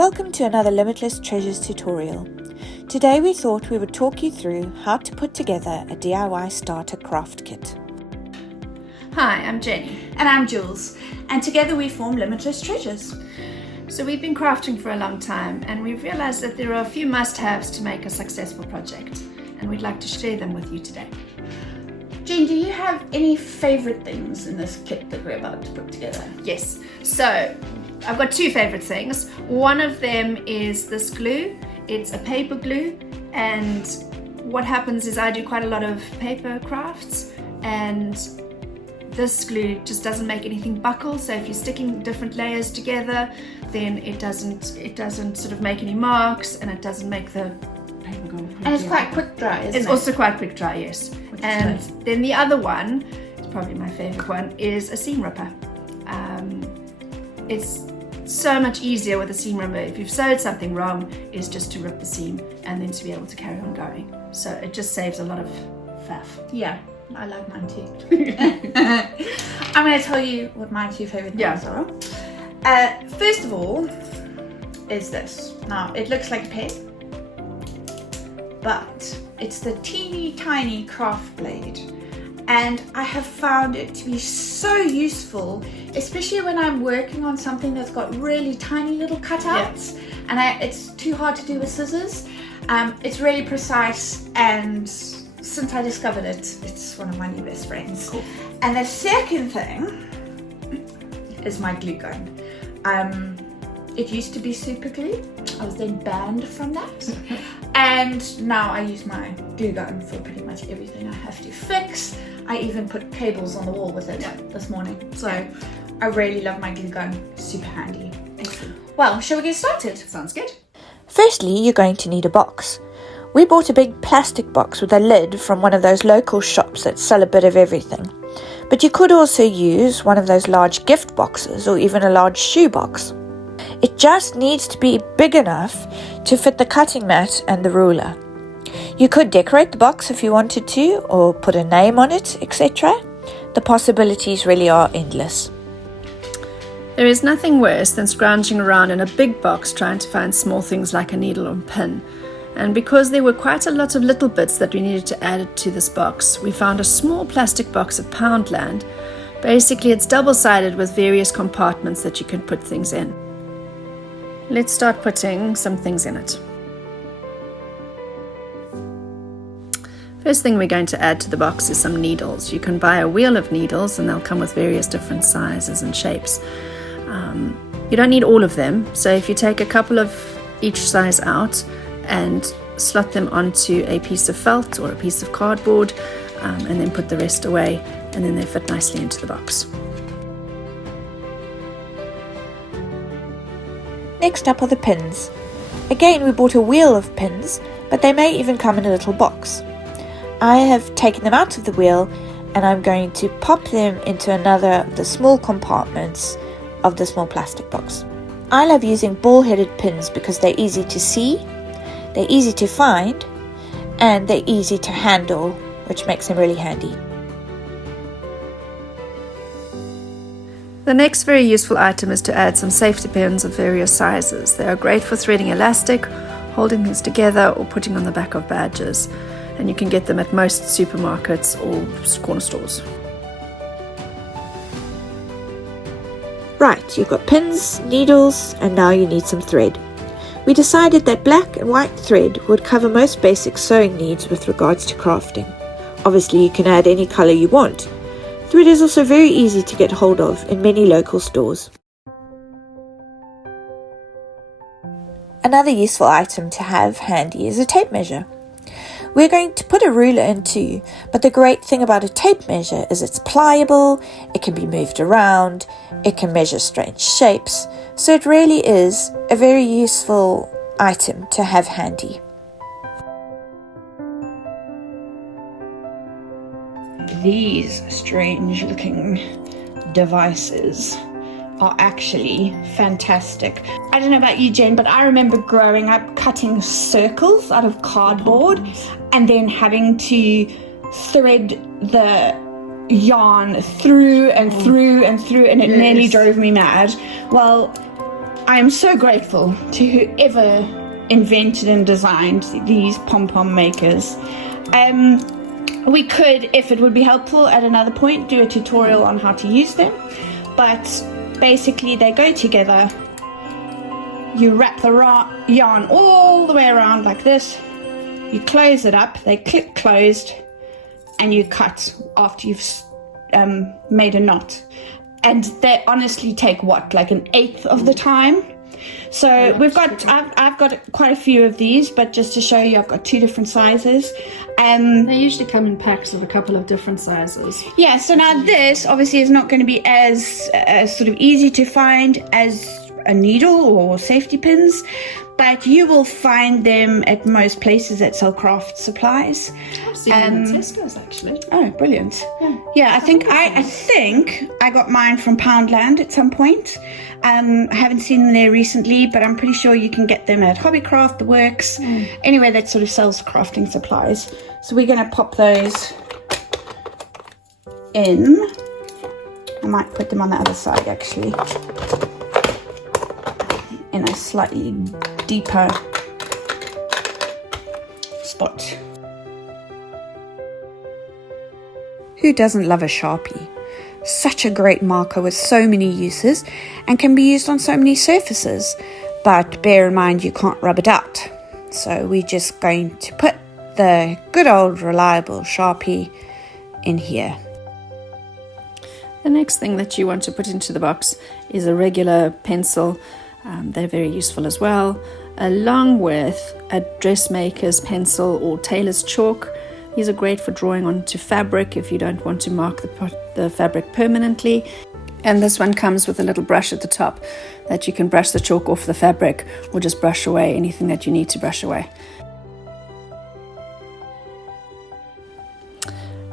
Welcome to another Limitless Treasures tutorial. Today we thought we would talk you through how to put together a DIY starter craft kit. Hi, I'm Jenny. And I'm Jules, and together we form Limitless Treasures. So we've been crafting for a long time and we've realized that there are a few must-haves to make a successful project, and we'd like to share them with you today. Jen, do you have any favorite things in this kit that we're about to put together? Yes, so I've got two favorite things. One of them is this glue. It's a paper glue, and what happens is I do quite a lot of paper crafts, and this glue just doesn't make anything buckle. So if you're sticking different layers together, then it doesn't sort of make any marks, and it doesn't make the paper go. And it's quite quick dry, isn't it? It's also quite quick dry, yes. And then the other one, it's probably my favorite one, is a seam ripper. It's so much easier with a seam ripper. If you've sewed something wrong, is just to rip the seam and then to be able to carry on going. So it just saves a lot of faff. Yeah, I like mine too. I'm going to tell you what my two favorite things are. First of all, is this. Now, it looks like a pen, but it's the teeny tiny craft blade, and I have found it to be so useful, especially when I'm working on something that's got really tiny little cutouts, and it's too hard to do with scissors. It's really precise, and since I discovered it, it's one of my new best friends. Cool. And the second thing is my glue gun. It used to be super glue. I was then banned from that. And now I use my glue gun for pretty much everything I have to fix. I even put cables on the wall with it this morning. So I really love my glue gun. Super handy. Excellent. Well, shall we get started? Sounds good. Firstly, you're going to need a box. We bought a big plastic box with a lid from one of those local shops that sell a bit of everything. But you could also use one of those large gift boxes or even a large shoe box. It just needs to be big enough to fit the cutting mat and the ruler. You could decorate the box if you wanted to, or put a name on it, etc. The possibilities really are endless. There is nothing worse than scrounging around in a big box trying to find small things like a needle or pin. And because there were quite a lot of little bits that we needed to add to this box, we found a small plastic box at Poundland. Basically, it's double-sided with various compartments that you can put things in. Let's start putting some things in it. First thing we're going to add to the box is some needles. You can buy a wheel of needles and they'll come with various different sizes and shapes. You don't need all of them, so if you take a couple of each size out and slot them onto a piece of felt or a piece of cardboard, and then put the rest away, and then they fit nicely into the box. Next up are the pins. Again, we bought a wheel of pins, but they may even come in a little box. I have taken them out of the wheel and I'm going to pop them into another of the small compartments of the small plastic box. I love using ball-headed pins because they're easy to see, they're easy to find, and they're easy to handle, which makes them really handy. The next very useful item is to add some safety pins of various sizes. They are great for threading elastic, holding things together, or putting on the back of badges. And you can get them at most supermarkets or corner stores. Right, you've got pins, needles, and now you need some thread. We decided that black and white thread would cover most basic sewing needs with regards to crafting. Obviously, you can add any colour you want. Thread is also very easy to get hold of in many local stores. Another useful item to have handy is a tape measure. We're going to put a ruler in too, but the great thing about a tape measure is it's pliable, it can be moved around, it can measure strange shapes, so it really is a very useful item to have handy. These strange looking devices are actually fantastic. I don't know about you, Jen, but I remember growing up cutting circles out of cardboard and then having to thread the yarn through and through and through, and it nearly drove me mad. Well, I'm so grateful to whoever invented and designed these pom-pom makers. We could, if it would be helpful at another point, do a tutorial on how to use them, but basically they go together. You wrap the yarn all the way around like this, you close it up, they click closed, and you cut after you've made a knot. And they honestly take what, like an eighth of the time? So I've got quite a few of these, but just to show you, I've got 2 different sizes. They usually come in packs of a couple of different sizes. Yeah, so now this obviously is not going to be as sort of easy to find as a needle or safety pins, but you will find them at most places that sell craft supplies. I've seen them at Tesco's actually. Oh, brilliant! Yeah, I think I got mine from Poundland at some point. I haven't seen them there recently, but I'm pretty sure you can get them at Hobbycraft, The Works, anywhere that sort of sells crafting supplies. So we're going to pop those in. I might put them on the other side actually, in a slightly deeper spot. Who doesn't love a Sharpie? Such a great marker with so many uses and can be used on so many surfaces, but bear in mind you can't rub it out. So we're just going to put the good old reliable Sharpie in here. The next thing that you want to put into the box is a regular pencil. They're very useful as well, along with a dressmaker's pencil or tailor's chalk. These are great for drawing onto fabric if you don't want to mark the fabric permanently. And this one comes with a little brush at the top that you can brush the chalk off the fabric or just brush away anything that you need to brush away.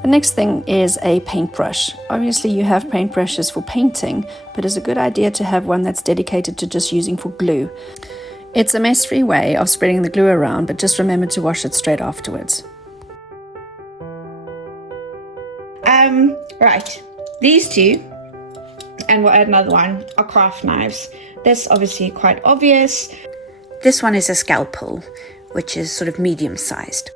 The next thing is a paintbrush. Obviously you have paintbrushes for painting, but it's a good idea to have one that's dedicated to just using for glue. It's a mess-free way of spreading the glue around, but just remember to wash it straight afterwards. Right, these 2, and we'll add another one, are craft knives. This obviously quite obvious. This one is a scalpel, which is sort of medium-sized.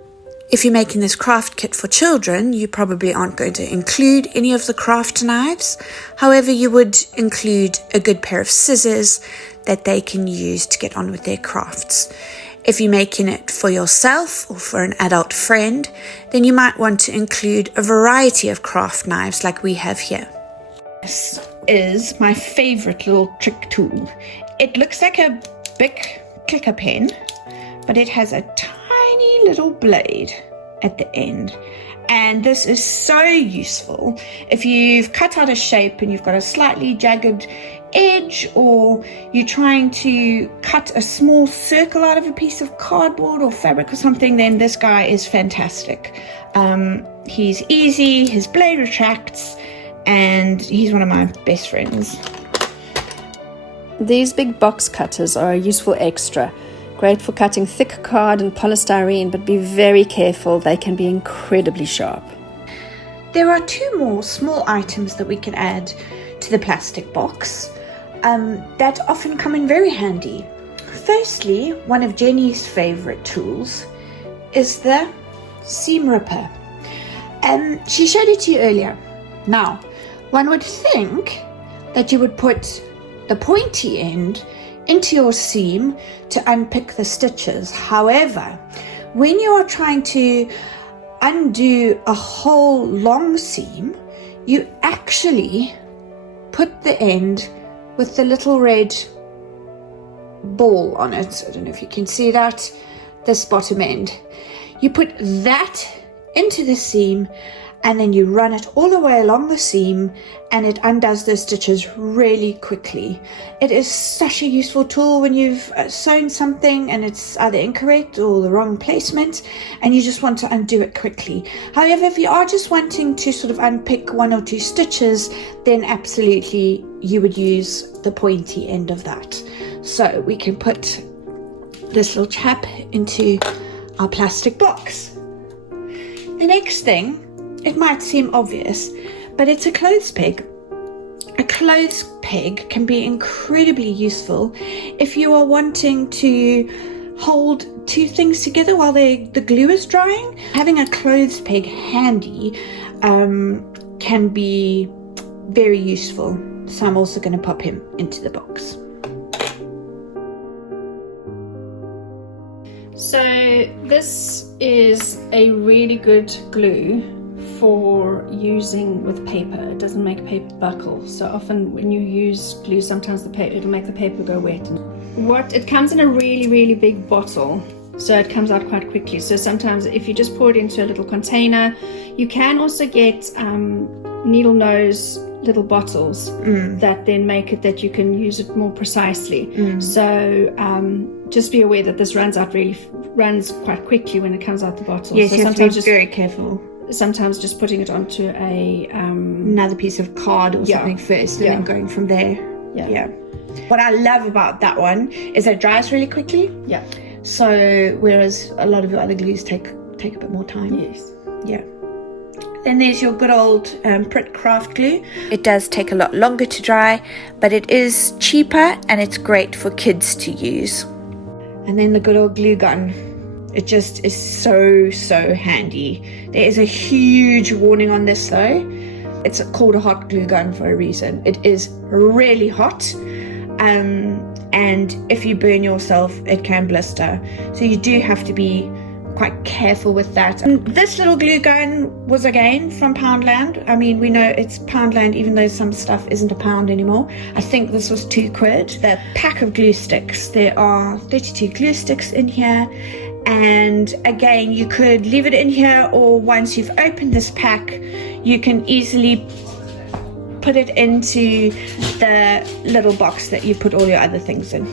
If you're making this craft kit for children, you probably aren't going to include any of the craft knives. However, you would include a good pair of scissors that they can use to get on with their crafts. If you're making it for yourself or for an adult friend, then you might want to include a variety of craft knives like we have here. This is my favorite little trick tool. It looks like a big clicker pen, but it has a tiny little blade at the end. And this is so useful if you've cut out a shape and you've got a slightly jagged edge, or you're trying to cut a small circle out of a piece of cardboard or fabric or something, then this guy is fantastic. He's easy, his blade retracts, and he's one of my best friends. These big box cutters are a useful extra. Great for cutting thick card and polystyrene, but be very careful, they can be incredibly sharp. There are 2 more small items that we can add to the plastic box that often come in very handy. Firstly, one of Jenny's favorite tools is the seam ripper. She showed it to you earlier. Now, one would think that you would put the pointy end into your seam to unpick the stitches. However, when you are trying to undo a whole long seam, you actually put the end with the little red ball on it. I don't know if you can see that, this bottom end. You put that into the seam and then you run it all the way along the seam and it undoes the stitches really quickly. It is such a useful tool when you've sewn something and it's either incorrect or the wrong placement and you just want to undo it quickly. However, if you are just wanting to sort of unpick 1 or 2 stitches, then absolutely you would use the pointy end of that. So we can put this little chap into our plastic box. The next thing, it might seem obvious, but it's a clothes peg. a clothes peg can be incredibly useful if you are wanting to hold two things together while the glue is drying. Having a clothes peg handy can be very useful. So I'm also going to pop him into the box. So this is a really good glue for using with paper. It doesn't make paper buckle. So often when you use glue, sometimes it'll make the paper go wet. It comes in a really big bottle, so it comes out quite quickly. So sometimes if you just pour it into a little container, you can also get needle nose little bottles that then make it that you can use it more precisely. So just be aware that this runs quite quickly when it comes out the bottle. Yes, so you have to be very careful. Sometimes just putting it onto another piece of card or something first, and then going from there. Yeah. What I love about that one is that it dries really quickly. Yeah. So whereas a lot of your other glues take a bit more time. Yes. Yeah. Then there's your good old Pritt craft glue. It does take a lot longer to dry, but it is cheaper and it's great for kids to use. And then the good old glue gun. It just is so handy. There is a huge warning on this though. It's called a hot glue gun for a reason. It is really hot, and if you burn yourself, it can blister. So you do have to be quite careful with that. This little glue gun was again from Poundland. I mean, we know it's Poundland even though some stuff isn't a pound anymore. I think this was £2. The pack of glue sticks, there are 32 glue sticks in here. And again, you could leave it in here, or once you've opened this pack, you can easily put it into the little box that you put all your other things in.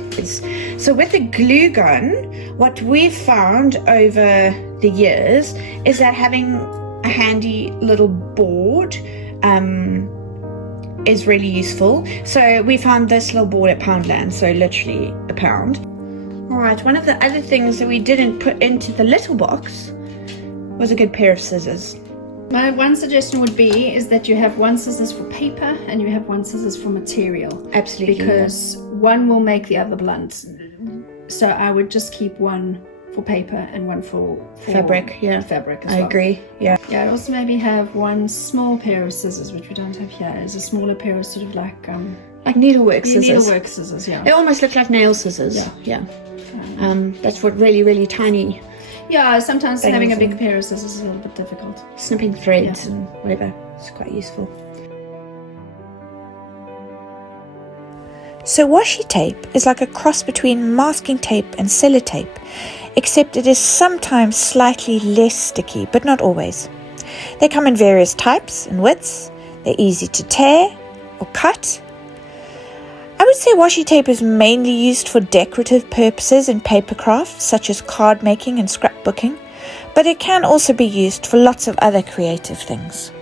So with the glue gun, what we've found over the years is that having a handy little board is really useful. So we found this little board at Poundland, so literally £1. Alright, one of the other things that we didn't put into the little box was a good pair of scissors. My one suggestion would be is that you have one scissors for paper and you have one scissors for material. Absolutely. Because one will make the other blunt. So I would just keep one for paper and one for fabric. Yeah, fabric as well. I agree. Yeah. Yeah, I'd also maybe have one small pair of scissors, which we don't have here. Is a smaller pair of sort of like needlework scissors. Needlework scissors, yeah. They almost look like nail scissors. Yeah. That's what really tiny. Yeah, sometimes having a big pair of scissors is a little bit difficult. Snipping threads and whatever. It's quite useful. So washi tape is like a cross between masking tape and sellotape, except it is sometimes slightly less sticky, but not always. They come in various types and widths. They're easy to tear or cut. I would say washi tape is mainly used for decorative purposes in paper crafts, such as card making and scrapbooking, but it can also be used for lots of other creative things.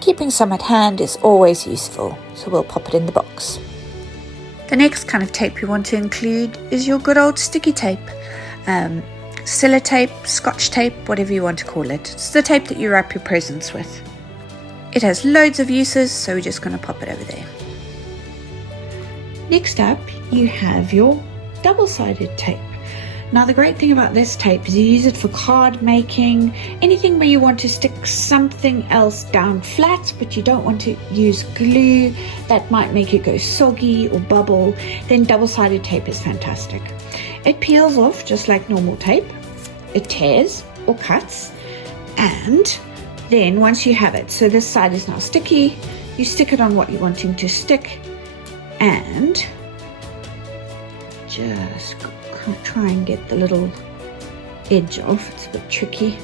Keeping some at hand is always useful, so we'll pop it in the box. The next kind of tape you want to include is your good old sticky tape. Sellotape, scotch tape, whatever you want to call it. It's the tape that you wrap your presents with. It has loads of uses, so we're just going to pop it over there. Next up, you have your double-sided tape. Now the great thing about this tape is you use it for card making, anything where you want to stick something else down flat but you don't want to use glue that might make it go soggy or bubble, then double-sided tape is fantastic. It peels off just like normal tape, it tears or cuts, and then once you have it, so this side is now sticky, you stick it on what you're wanting to stick and just try and get the little edge off. It's a bit tricky,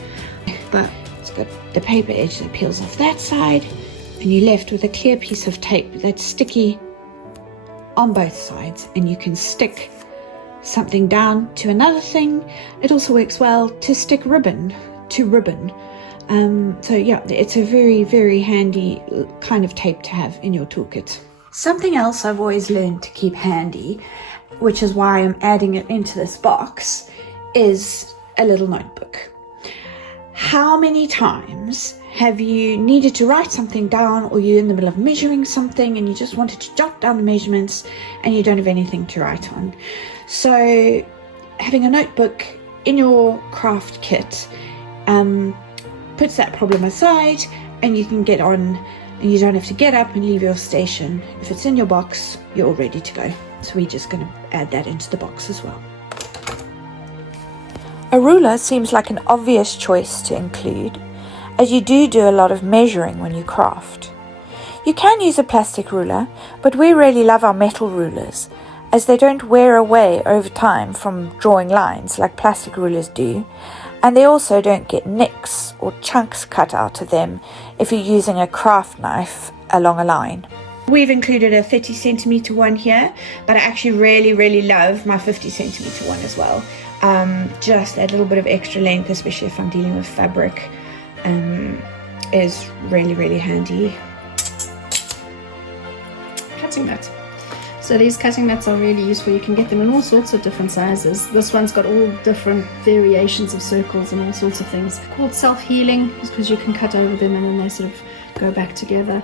but it's got the paper edge that peels off that side, and you're left with a clear piece of tape that's sticky on both sides, and you can stick something down to another thing. It also works well to stick ribbon to ribbon. So yeah, it's a very handy kind of tape to have in your toolkit. Something else I've always learned to keep handy, which is why I'm adding it into this box, is a little notebook. How many times have you needed to write something down, or you're in the middle of measuring something and you just wanted to jot down the measurements and you don't have anything to write on? So having a notebook in your craft kit puts that problem aside, and you can get on and you don't have to get up and leave your station. If it's in your box, you're all ready to go. So we're just going to add that into the box as well. A ruler seems like an obvious choice to include, as you do a lot of measuring when you craft. You can use a plastic ruler, but we really love our metal rulers, as they don't wear away over time from drawing lines like plastic rulers do, and they also don't get nicks or chunks cut out of them if you're using a craft knife along a line. We've included a 30 centimeter one here, but I actually really love my 50 centimeter one as well. Just that little bit of extra length, especially if I'm dealing with fabric, is really handy. Cutting mat. So these cutting mats are really useful. You can get them in all sorts of different sizes. This one's got all different variations of circles and all sorts of things. Called self-healing, because you can cut over them and then they sort of go back together.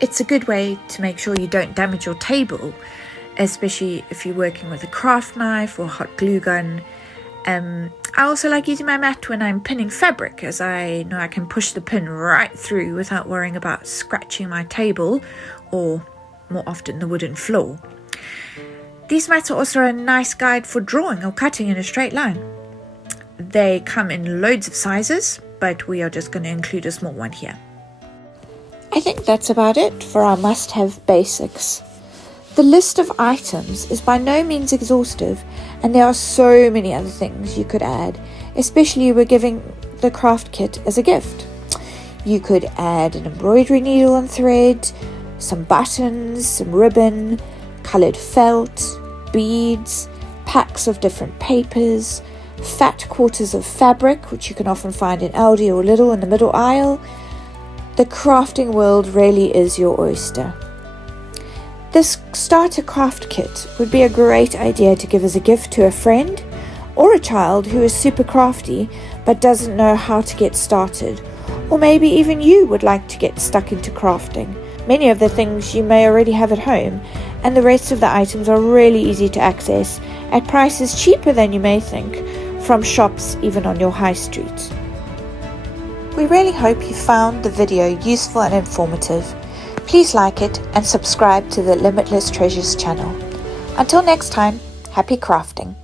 It's a good way to make sure you don't damage your table, especially if you're working with a craft knife or hot glue gun. I also like using my mat when I'm pinning fabric, as I know I can push the pin right through without worrying about scratching my table or more often the wooden floor. These mats are also a nice guide for drawing or cutting in a straight line. They come in loads of sizes, but we are just going to include a small one here. I think that's about it for our must-have basics. The list of items is by no means exhaustive, and there are so many other things you could add, especially if we're giving the craft kit as a gift. You could add an embroidery needle and thread, some buttons, some ribbon, coloured felt, beads, packs of different papers, fat quarters of fabric, which you can often find in Aldi or Lidl in the middle aisle. The crafting world really is your oyster. This starter craft kit would be a great idea to give as a gift to a friend or a child who is super crafty but doesn't know how to get started, or maybe even you would like to get stuck into crafting. Many of the things you may already have at home, and the rest of the items are really easy to access at prices cheaper than you may think, from shops even on your high street. We really hope you found the video useful and informative. Please like it and subscribe to the Limitless Treasures channel. Until next time, happy crafting.